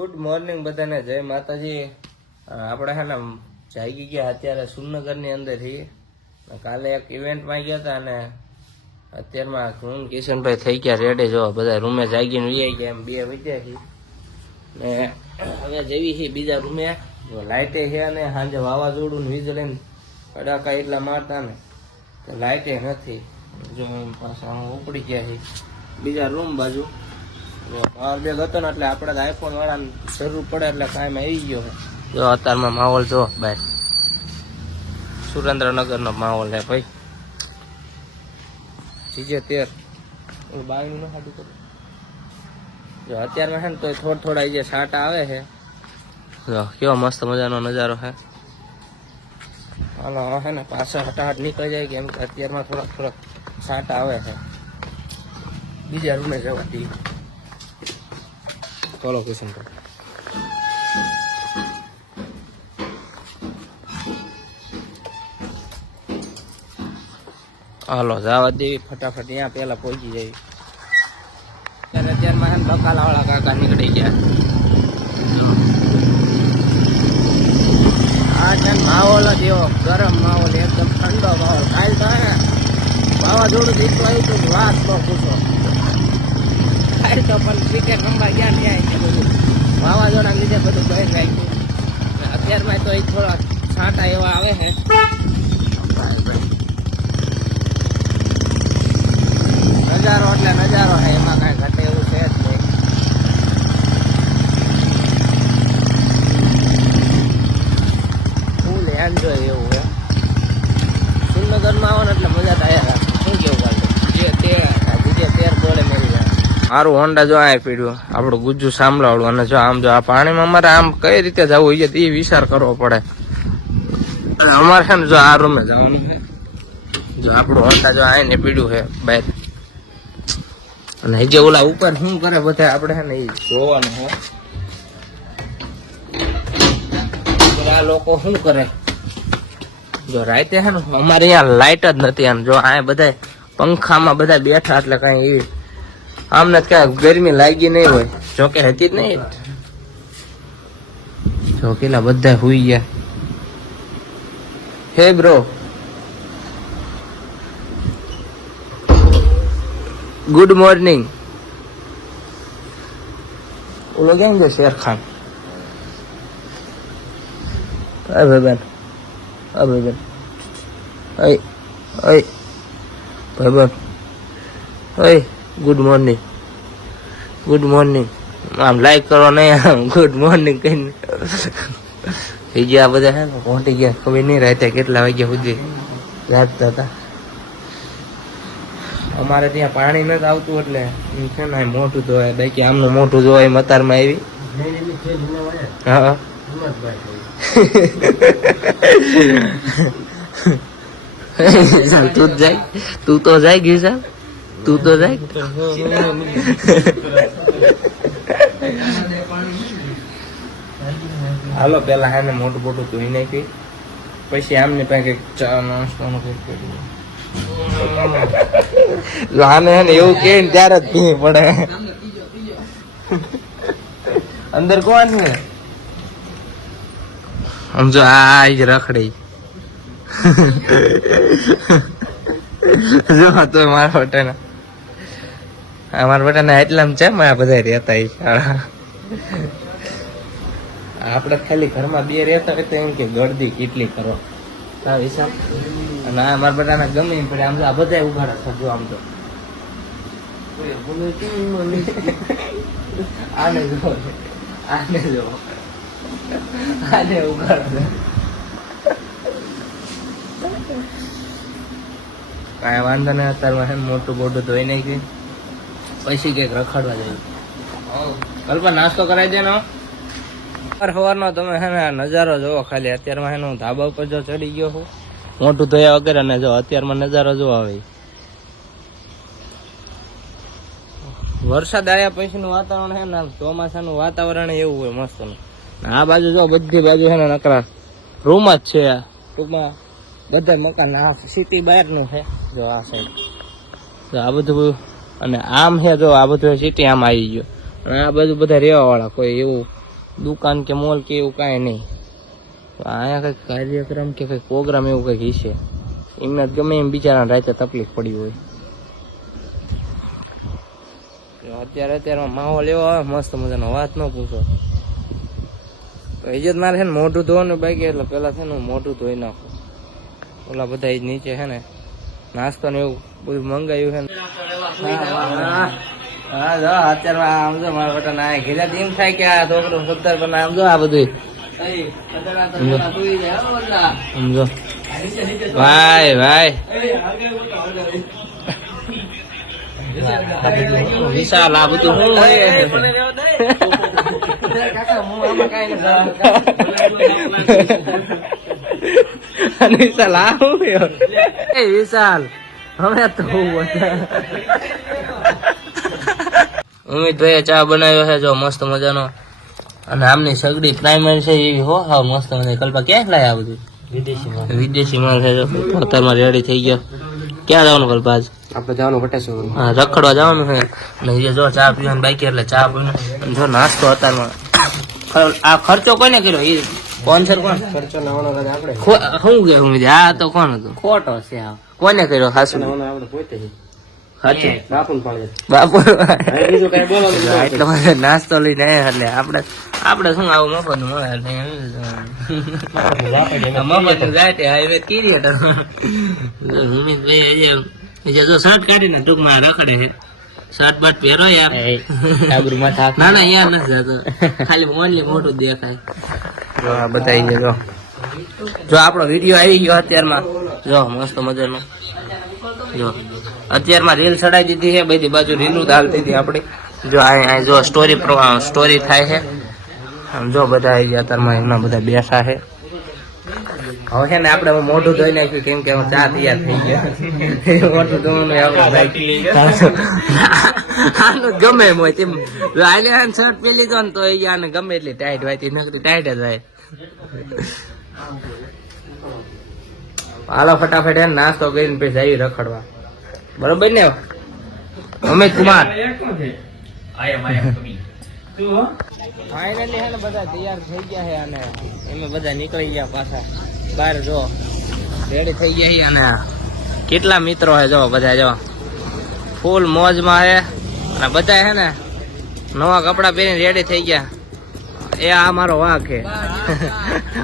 Good morning બધાને, જય માતાજી. આપણે હે ને જાગી ગયા અત્યારે સુરનગરની અંદર છીએ. કાલે એક ઇવેન્ટમાં ગયા હતા અને અત્યારમાં હું કિશનભાઈ થઈ ગયા રેડી. જો બધા રૂમે જાગીને વી ગયા, એમ 2 વાગ્યા છીએ ને હવે જેવી છે બીજા રૂમે. જો લાઇટે છે ને સાંજે વાવાઝોડું ને વીજળીને કડાકા એટલા મારતા ને તો લાઇટે નથી. જો પાછા ઉપડી ગયા છે બીજા રૂમ બાજુ. પાવર બેગ હતો ને એટલે આપણે આઈફોન વાળાને જરૂર પડે એટલે કાયમ આવી ગયો. જો અત્યારમાં માહોલ જો બહાર સુરેન્દ્રનગરનો માહોલ હે ભાઈ. CJ13 બાવીનું ના સાડું કરું. જો અત્યારમાં છે ને તો થોડા જે છાંટા આવે છે. જો કેવો મસ્ત મજાનો નજારો છે. હાલો હે ને પાછા હટાહટ નીકળી જાય કેમ કે અત્યારમાં થોડાક છાંટા આવે છે. બીજા રૂમે જવાથી ચલો કિશનભાઈ. હાલો જવા દેવી ફટાફટ. ત્યાં પેલા પહોંચી જાય. અત્યારમાં છે બકાલા વાળા કાકા નીકળી ગયા. આ છે માહોલ જ એવો ગરમ માહોલ, એકદમ ઠંડો માહોલ. કાલ તો ને વાવાઝોડું દીકરું આવ્યું હતું, વાત તો પૂછો. કાલ તો પણ ક્રિકેટ રમવા ગયા ત્યાં બધું વાવાઝોડા લીધે બધું બહાર રાખ્યું. અત્યારમાં તો એ થોડા છાંટા એવા આવે છે. નજારો એટલે નજારો છે, એમાં કાંઈ ઘટે એવું છે જ નહીં. ફૂલ એન્જોય એવું છે. સુરનગરમાં આવો ને એટલે મજા તો આવ્યા રાખે. શું કેવું કાલે જે 13 બોલે મેરી જાય. મારું હોન્ડા જો આ પીડ્યું આપણું ગુજ્જુ સાંભળાવડું. અને જો આમ જો આ પાણીમાં અમારે આમ કઈ રીતે જવું એ વિચાર કરવો પડે. અને અમારે છે ને જો આ રૂમે જવાનું છે. જો આપણું હોન્ડા જો આને પીડ્યું છે બહાર. અને જે ઓલા ઉપર શું કરે બધા આપણે છે ને એ જોવાનું છે. આ લોકો શું કરે જો રાતે છે ને અમારે અહીંયા લાઈટ જ નથી. આમ જો આ બધા પંખામાં બધા બેઠા એટલે કઈ એ આમને કઈ ગરમી લાગી નહીં હોય. જોકે હતી જ નહીં. જો કેટલા બધા હુઈ ગયા. હે બ્રો, ગુડ મોર્નિંગ. ઓલો કેમ છે શેરખાન? ભાઈબંધ ભાઈબંધ ભાઈબંધ ગુડ મોર્નિંગ. ગુડ મોર્નિંગ આમ લાઈક કરો નહીં, આમ ગુડ મોર્નિંગ કહીને થઈ ગયા બધા. હે ને પહોંચી ગયા ખબર નહીં રાતે કેટલા વાગ્યા સુધી જાગતા હતા. અમારે ત્યાં પાણી નથી આવતું એટલે છે ને મોટું ધોવાય. બાકી આમનું મોટું ધોવાય મતારમાં આવી. હા તું જાય, તું તો જાય ગયું, તું તો જાય. હાલો પેલા હે ને મોટું મોટું ધોઈ નાખી પછી આમને પાસે ચા નાસ્તાનો કઈક કરી. આને હે ને એવું કે ત્યારે જ પીવી પડે. અંદર કોણ છે? સમજો આ જ રખડી. જો તો મારા બટાના અમારા બટાના એટલામાં છે આ બધા રહેતા એ શાળા આપણે ખાલી ઘરમાં બે રહેતા હોય તો એમ કે ગળદી કેટલી કરો વિશાલ અને આ મારા બટાના ગમે એમ પડે આમ તો આ બધા ઉઘાડા થજો આમ તો આને જો આને ઉઘાડા કાંઈ વાંધો નહીં અત્યારે મોટું બોટું ધોઈ નાખ્યું પછી કંઈક રખડવા જાય કલ્પા નાસ્તો કરાવી દે ને સવારનો તમે હે ને નજારો જોવો ખાલી અત્યારમાં હું ધાબા ઉપર જો ચડી ગયો છું મોટું ધોયા વગેરે ને જો અત્યારમાં નજારો જો આવે વરસાદ આવ્યા પછીનું વાતાવરણ છે ને ચોમાસાનું વાતાવરણ એવું હોય મસ્ત આ બાજુ જો બધી બાજુ છે ને નકરા રૂમ જ છે ટૂંકમાં બધા મકાન આ સિટી બહારનું છે જો આ સાઈડ જો આ બધું અને આમ છે જો આ બધું સિટી આમ આવી ગયો અને આ બધું બધા રહેવા વાળા કોઈ એવું દુકાન કે મોલ કે એવું કાંઈ નહીં તો અહીંયા કંઈક કાર્યક્રમ કે કંઈક પ્રોગ્રામ એવું કંઈક હશે એમને ગમે એમ બિચારાને રાતે તકલીફ પડી હોય અત્યારમાં માહોલ એવો આવે મસ્ત મજાનો વાત ન પૂછો તો ઇજ્જત મારે છે ને મોઢું ધોવાનું બાકી એટલે પેલા છે ને હું મોઢું ધોઈ નાખું ઓલા બધા નીચે છે ને નાસ્તો ને એવું બધું મંગાવ્યું છે ને હા જો અત્યારમાં આમ જો મારા બેટા ના ઘેરા એમ થાય કે આ છોકરો 17 પર આમ જો આ બધું સમજો ભાઈ ભાઈ વિશાલ આ બધું શું હોય વિશાલ આ શું વિશાલ હવે તો ઉમેદભાઈ ચા બનાવ્યો છે જો મસ્ત મજાનો અને આમની સગડી પ્રાઇમરી છે એવી હો હા મસ્ત મજા કલ્પા ક્યાં લાયા બધું વિદેશી માલ છે જો અત્યારમાં રેડી થઈ ગયો ક્યાં જવાનું કલ્પા આજ આપણે જવાનું વટેશ્વર હા રખડવા જવાનું છે ને એ જો ચા પીવાનું બાકી એટલે ચા પીને જો નાસ્તો અત્યારમાં આ ખર્ચો કોને કર્યો એ સ્પોન્સર કોણ ખર્ચો નાવાનો આપણે શું કે હું આ તો કોણ હતું ખોટો છે આ કોને કર્યો ખાસ આપણે પોતે નાસ્તો લઈને આવ્યા એટલે આપડે શું આવું મફત મળે મફત જાય હાઈવે કિરિયેટર હમીદભાઈ જો શર્ટ કાઢીને ટૂંકમાં રખડે છે શર્ટ બટ પહેરો યાર ના ના યાર નથી જતો ખાલી ઓનલી મોટું દેખાય બધા જો આપણો વિડીયો આવી ગયો અત્યારમાં જો મસ્ત મજાનો જો અત્યારમાં રીલ ચડાવી દીધી છે બધી બાજુ રીલું ચાલતી હતી આપડી જો આ જો સ્ટોરી થાય છે જો બધા અત્યારમાં એમના બધા બેઠા છે હવે છે ને આપડે મોઢું ધોઈ નાખ્યું કેમ કે ચા તૈયાર થઈ ગયા મોઢું ધોવાનું આનું ગમે એમ હોય તેમ આને શર્ટ પહેરી દો ને તો આને ગમે એટલી ટાઈટ હોય તે નકરી ટાઈટ જ હોય હાલો ફટાફટ એને નાસ્તો કરીને પછી જઈ રખડવા બરોબર ને અમિત કુમાર ફાઇનલી હે ને બધા તૈયાર થઈ ગયા છે અને એમે બધા નીકળી ગયા પાછા બહાર જો રેડી થઈ ગયા છે અને કેટલા મિત્રો હે જો બધા જો ફૂલ મોજમાં હે અને બધા હે ને નવા કપડા પહેરીને રેડી થઈ ગયા એ આ મારો વાઘ છે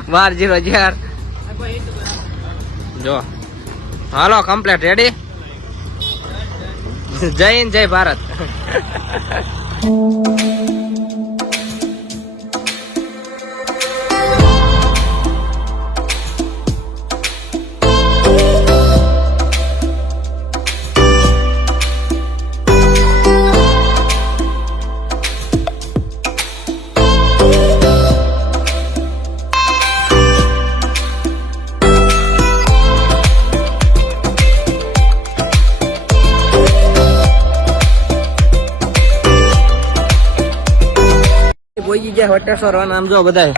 1204 જો હાલો કમ્પ્લીટ રેડી જય હિન્દ જય ભારત વટેશ્વર આમ જો બધા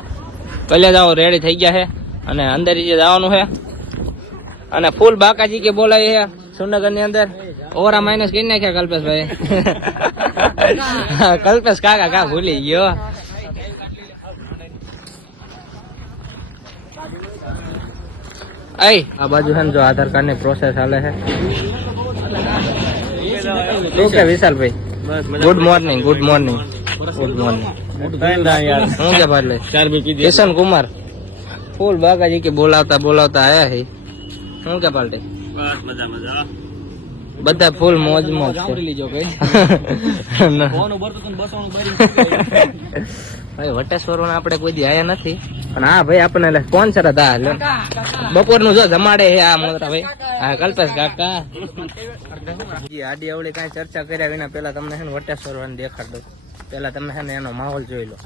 પહેલા જાઓ રેડી થઈ ગયા છે અને અંદર જવાનું છે અને ફૂલ બાકાજી કે બોલાવી છે સુરનગર ની અંદર ઓરા માઇનસ કરી નાખ્યા કલ્પેશભાઈ કલ્પેશ કાકા કા ભૂલી ગયો આ બાજુ છે ને જો આધાર કાર્ડ ની પ્રોસેસ હાલે છે શું કે વિશાલભાઈ? Good morning, good morning, good morning. શું કે પાટલે? કિશન કુમાર ફૂલ બાગાજી કે બોલાવતા બોલાવતા આયા છે. શું કે પાલટી? બધા ફૂલ મોજ મોજ છે. ભાઈ વટેશ્વર આપણે કોઈ દી આયા નથી, પણ હા ભાઈ આપણને સ્પોન્સર હતા. બપોર નું જો જમાડે છે આ મોદરા ભાઈ. હા કલ્પેશ કાકા. આડી અવળી કઈ ચર્ચા કર્યા વિના પેલા તમને છે ને વટેશ્વર દેખાડ દઉં. પેલા તમે છે ને એનો માહોલ જોઈ લો.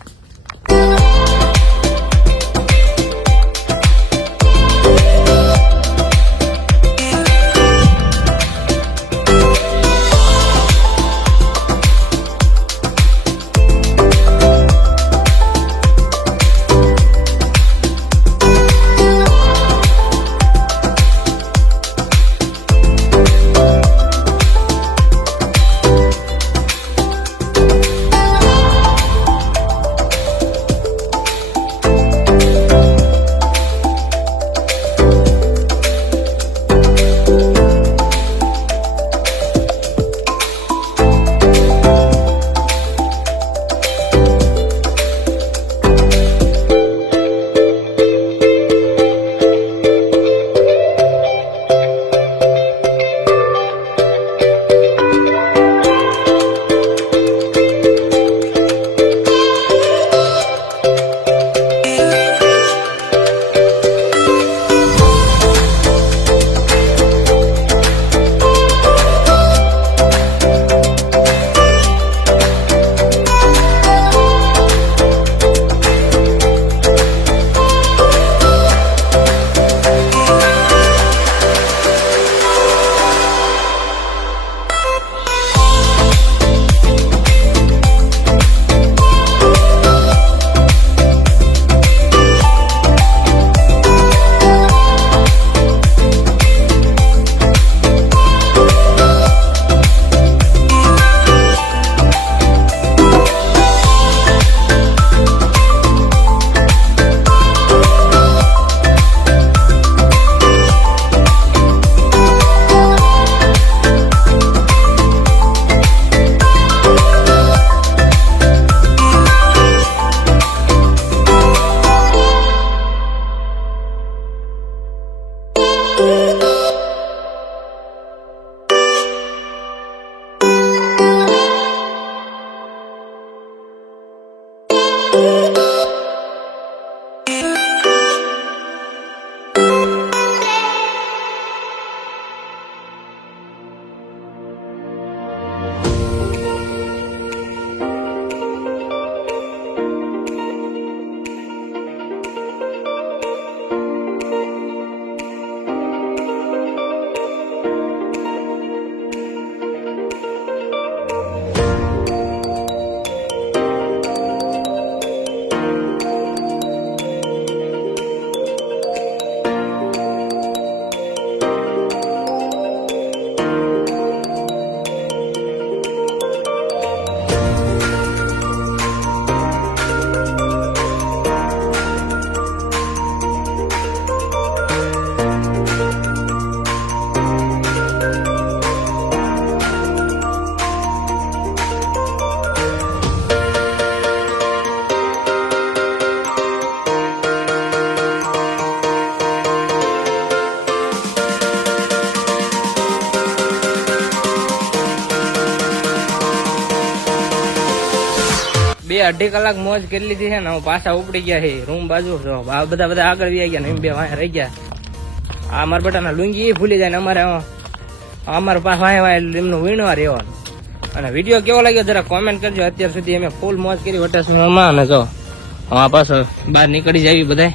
બે અઢી કલાક મોજ કરી લીધી છે ને પાછા ઉપડી ગયા છે રૂમ બાજુ. બધા આગળ વી ગયા ને એમ બે વાંહે રહી ગયા. આ મારા બેટાના લુંગી એ ભૂલી જાય ને અમારે પાસે વાંહે એમનું વીણવા રહેવાનું. અને વિડીયો કેવો લાગ્યો જરા કોમેન્ટ કરજો. અત્યાર સુધી અમે ફૂલ મોજ કરી વટેશ્વરમાં. અને જો આ પાછો બહાર નીકળી જાય બધા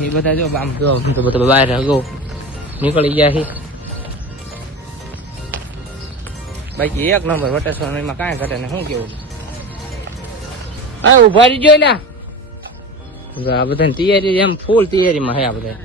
એ બધા જો આમ જો બધા બહાર અગાઉ નીકળી ગયા છે. બાકી એક નંબર વટેશ્વર એમાં કાંઈ ઘટે ને શું કેવું. હા ઉભા રહી જોઈ ને આ બધાની તૈયારી એમ ફૂલ તૈયારીમાં હે આ બધા.